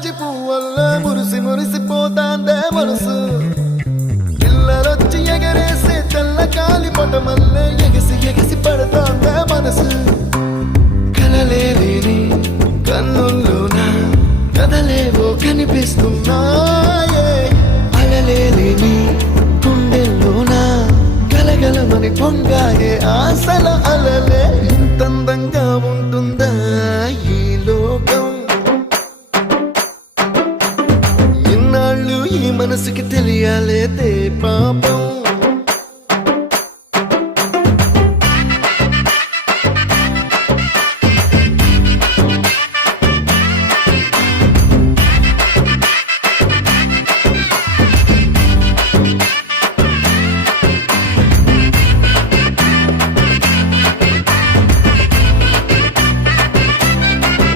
జాజి పువ్వల్ల మురిసి మురిసిపోతాందే మనసు పిల్లలొచ్చి ఎగరేసే తెల్ల కాలి పటమల్లే ఎగిసి ఎగిసి పడతాందే మనసు కలలేని